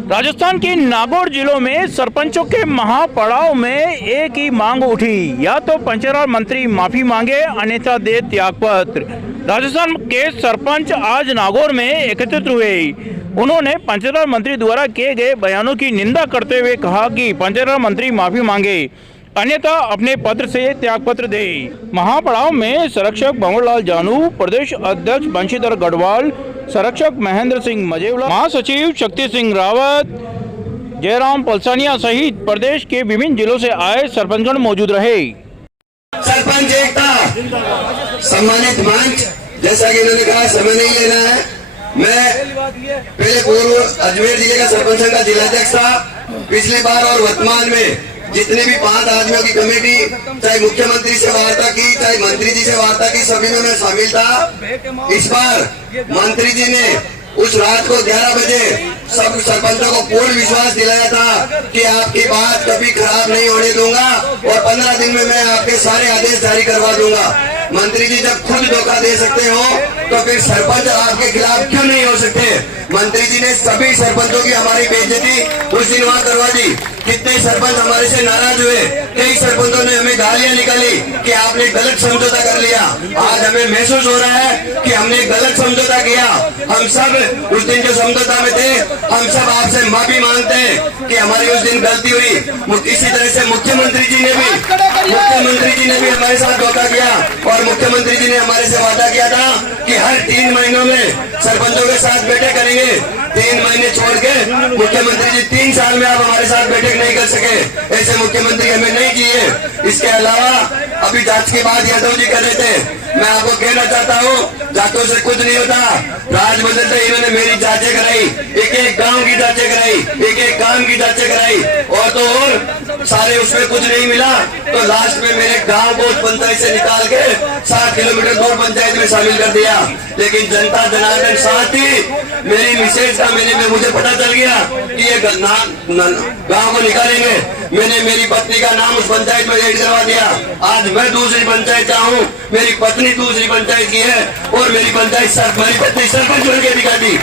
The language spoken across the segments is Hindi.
राजस्थान के नागौर जिलों में सरपंचों के महापड़ाव में एक ही मांग उठी, या तो पंचायत मंत्री माफी मांगे अन्यथा दे त्यागपत्र। राजस्थान के सरपंच आज नागौर में एकत्रित हुए। उन्होंने पंचायत मंत्री द्वारा किए गए बयानों की निंदा करते हुए कहा कि पंचायत मंत्री माफी मांगे अन्यथा अपने पत्र से त्यागपत्र दे। महापड़ाव में संरक्षक भंवरलाल जानू, प्रदेश अध्यक्ष बंशीधर गढ़वाल, संरक्षक महेंद्र सिंह मजेवला, महासचिव शक्ति सिंह रावत, जयराम पलसानिया सहित प्रदेश के विभिन्न जिलों से आए सरपंचगण मौजूद रहे। सरपंच एकता सम्मानित मंच, जैसा कि इन्होंने कहा समय नहीं लेना है। मैं पहले पूर्व अजमेर जिले का सरपंच का जिलाध्यक्ष था। पिछली बार और वर्तमान में जितने भी 5 आदमियों की कमेटी, चाहे मुख्यमंत्री से वार्ता की, चाहे मंत्री जी से वार्ता की, सभी में मैं शामिल था। इस बार मंत्री जी ने उस रात को 11 बजे सब सरपंचों को पूर्ण विश्वास दिलाया था कि आपकी बात कभी खराब नहीं होने दूंगा और 15 दिन में मैं आपके सारे आदेश जारी करवा दूंगा। मंत्री जी जब खुद धोखा दे सकते हो तो फिर सरपंच आपके खिलाफ क्यों नहीं हो सकते। मंत्री जी ने सभी सरपंचों की हमारी बेइज्जती उस दिन वहाँ करवा दी। कितने सरपंच हमारे से नाराज हुए, कई सरपंचों ने हमें गालियां निकाली कि आपने गलत समझौता कर लिया। आज हमें महसूस हो रहा है कि हमने गलत समझौता किया। हम सब उस दिन जो समझौता में थे, हम सब आपसे माफी मांगते हैं कि हमारी उस दिन गलती हुई। इसी तरह से मुख्यमंत्री जी ने भी हमारे साथ धोखा किया और मुख्यमंत्री जी ने हमारे से वादा किया था कि हर 3 महीनों में सरपंचों के साथ बैठक करेंगे। 3 महीने छोड़ के मुख्यमंत्री जी 3 साल में आप हमारे साथ बैठक नहीं कर सके। ऐसे मुख्यमंत्री हमें नहीं चाहिए। इसके अलावा अभी जांच की बात यादव जी कर रहे थे, मैं आपको कहना चाहता हूँ जातों से कुछ नहीं होता। राज बदलते इन्होंने मेरी जांचें कराई, एक गांव की जांचें कराई, एक काम की जांचें कराई और तो और सारे उसमें कुछ नहीं मिला तो लास्ट में मेरे गांव को पंचायत से निकाल के 7 किलोमीटर दूर पंचायत में शामिल कर दिया। लेकिन जनता जनार्दन साथ ही मेरी मिसेज का मुझे पता चल गया कि ये गांव को निकालेंगे। मैंने मेरी पत्नी का नाम उस पंचायत में ऐड करवा दिया। आज मैं दूसरी पंचायत का हूँ, मेरी पत्नी दूसरी पंचायत की है और मेरी पत्नी सरपंच बन के दिखाती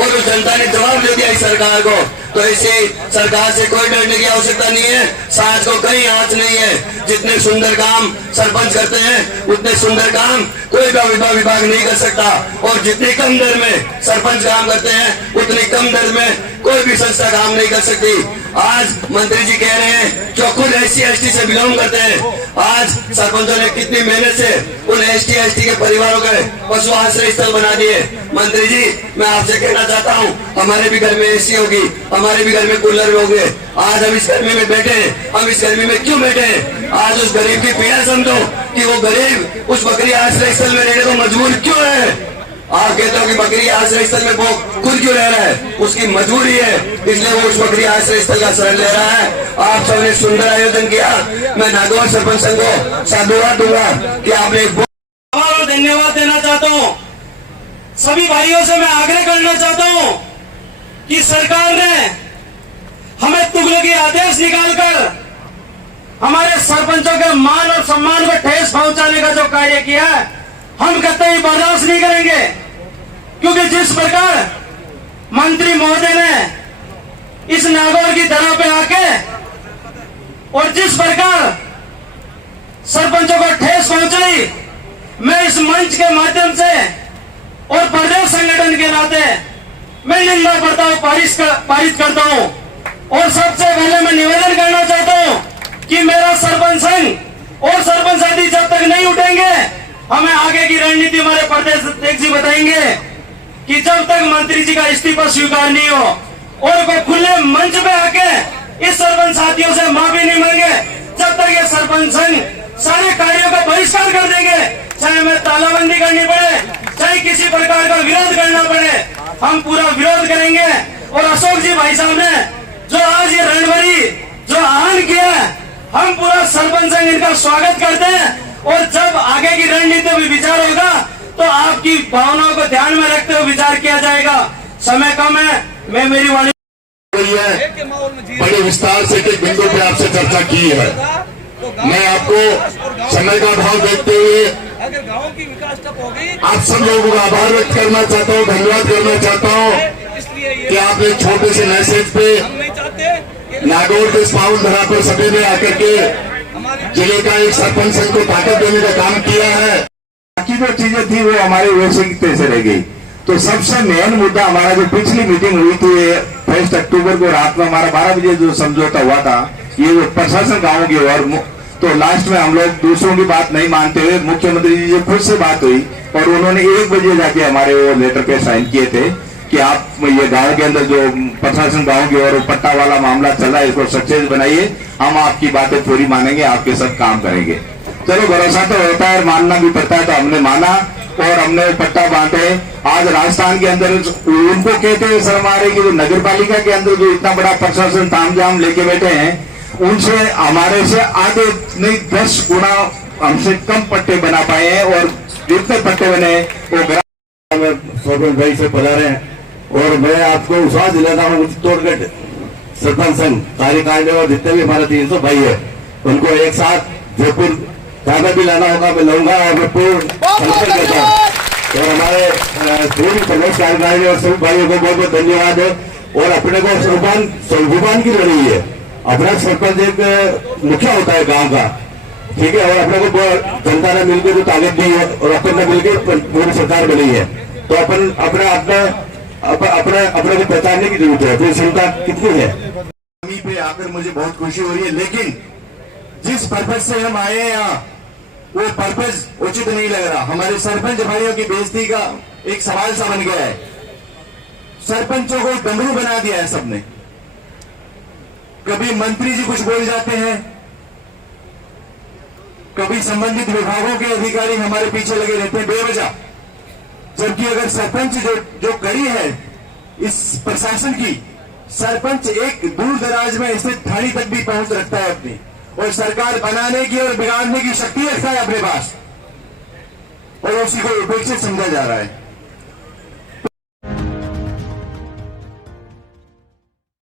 और उस जनता ने जवाब दे दिया इस सरकार को। तो ऐसे सरकार से कोई डरने की आवश्यकता नहीं है। साज को कहीं आंच नहीं है। जितने सुंदर काम सरपंच करते हैं उतने सुंदर काम कोई भी विभाग नहीं कर सकता और जितने कम दर में सरपंच काम करते हैं उतने कम दर में कोई भी संस्था काम नहीं कर सकती। आज मंत्री जी कह रहे हैं जो खुद SC/ST से बिलोंग करते हैं, आज सरपंचों ने कितनी मेहनत से उन ST/ST के परिवारों के पशु आश्रय स्थल बना दिए। मंत्री जी मैं आपसे कहना चाहता हूँ हमारे भी घर में AC होगी, हमारे भी घर में कूलर होंगे। आज हम इस गर्मी में बैठे हैं, हम इस गर्मी में क्यों बैठे हैं? आज उस गरीब की पीड़ा समझो कि वो गरीब उस बकरी आश्रय स्थल में रहने को मजबूर क्यों है। आप कहते हो कि बकरी आश्रय स्थल में वो खुद क्यों रह रहा है, उसकी मजबूरी है इसलिए वो उस बकरी आश्रय स्थल का शरण ले रहा है। आप सबने सुंदर आयोजन किया। मैं नागौर सरपंच संघ को साधुवाद दूंगा कि आपने बहुत धन्यवाद देना चाहता हूँ। सभी भाइयों से मैं आग्रह करना चाहता हूँ कि सरकार ने हमें तुगलकी आदेश निकालकर हमारे सरपंचों के मान और सम्मान को ठेस पहुंचाने का जो कार्य किया है हम कतई बर्दाश्त नहीं करेंगे। क्योंकि जिस प्रकार मंत्री महोदय ने इस नागौर की धरा पे आके और जिस प्रकार सरपंचों को ठेस पहुंचाई, मैं इस मंच के माध्यम से और प्रदेश संगठन के नाते मैं निंदा करता हूं, पारित करता हूं। और सबसे पहले मैं निवेदन करना चाहता हूं कि मेरा सरपंच संघ और सरपंच साथी जब तक नहीं उठेंगे, हमें आगे की रणनीति हमारे प्रदेश अध्यक्ष जी बताएंगे कि जब तक मंत्री जी का इस्तीफा स्वीकार नहीं हो और वो खुले मंच पे आके इस सरपंच साथियों से माफी नहीं मांगे, जब तक ये सरपंच संघ सारे कार्यों का बहिष्कार कर देंगे, चाहे हमें तालाबंदी करनी पड़े, चाहे किसी प्रकार का विरोध करना पड़े, हम पूरा विरोध करेंगे। और अशोक जी भाई साहब ने जो आज ये रणभरी जो आह्वान किया है, हम पूरा सरपंच संघ इनका स्वागत करते हैं। और जब आगे की रणनीति में विचार होगा तो आपकी भावनाओं को ध्यान में रखते हुए विचार किया जाएगा। समय कम है, मैं मेरी वाणी बड़े विस्तार से एक बिंदु पे आपसे चर्चा की है। मैं आपको समय का भाव देखते हुए अगर गांव की विकास ठप हो गई, आप सब लोगों का आभार व्यक्त करना चाहता हूँ, धन्यवाद करना चाहता हूँ। इसलिए कि आप एक छोटे से मैसेज पे नागौर के पाउल धरा पर सभी ने आकर के जिले का एक सरपंच संघ को ताकत देने का काम किया है। बाकी जो चीजें थी वो हमारे वैसे की तैसे रह गई। तो सबसे मेन मुद्दा हमारा जो पिछली मीटिंग हुई थी 1 अक्टूबर को रात में हमारा 12 बजे जो समझौता हुआ था, ये जो प्रशासन गाँव की ओर, तो लास्ट में हम लोग दूसरों की बात नहीं मानते हुए मुख्यमंत्री जी से खुद से बात हुई और उन्होंने 1 बजे जाके हमारे वो लेटर पे साइन किए थे कि आप ये गांव के अंदर जो प्रशासन गांव की ओर पट्टा वाला मामला चल रहा है इसको सक्सेस बनाइए, हम आपकी बातें पूरी मानेंगे, आपके साथ काम करेंगे। चलो भरोसा तो होता है, मानना भी पड़ता है, तो हमने माना और हमने पट्टा बांटे। आज राजस्थान के अंदर उनको कहते हैं शर्म आ रही कि जो नगर पालिका के अंदर जो इतना बड़ा प्रशासन तामझाम लेके बैठे हैं, उनसे हमारे से आधे नहीं 10 गुना हमसे कम पट्टे बना पाए हैं और जितने पट्टे बने वो सरपंच भाई से पधारे हैं। और मैं आपको विश्वास दिलाता हूँ चित्तौड़गढ़ सरपंच संघ कार्यकारिणी और जितने भी हमारे 300 भाई है उनको एक साथ जयपुर जाकर भी लाना होगा, मैं लाऊंगा और मैं पूर्ण समर्थन करता हूँ। और हमारे पूरी प्रदेश कार्यकारिणी और सभी भाइयों को बहुत बहुत धन्यवाद है। और अपने को स्वाभिमान की लड़ी है, अपना सरपंच एक मुखिया होता है गांव का, ठीक है, और अपने को जनता ने मिलकर जो ताकत दी है और अपन ने मिलकर पूरी सरकार बनी है, तो अपन अपने को पहचानने की जरूरत है। अपनी क्षमता कितनी है पे आकर मुझे बहुत खुशी हो रही है, लेकिन जिस पर्पज से हम आए हैं यहाँ वो पर्पज उचित नहीं लग रहा। हमारे सरपंच भाइयों की बेइज्जती का एक सवाल सा बन गया है। सरपंचों को डमरू बना दिया है सबने। कभी मंत्री जी कुछ बोल जाते हैं, कभी संबंधित विभागों के अधिकारी हमारे पीछे लगे रहते हैं बेवजह, जबकि अगर सरपंच जो कड़ी है इस प्रशासन की, सरपंच एक दूर दराज में स्थित थानी तक भी पहुंच रखता है अपनी, और सरकार बनाने की और बिगाड़ने की शक्ति रखता है अपने पास, और उसी को उपेक्षित समझा जा रहा है।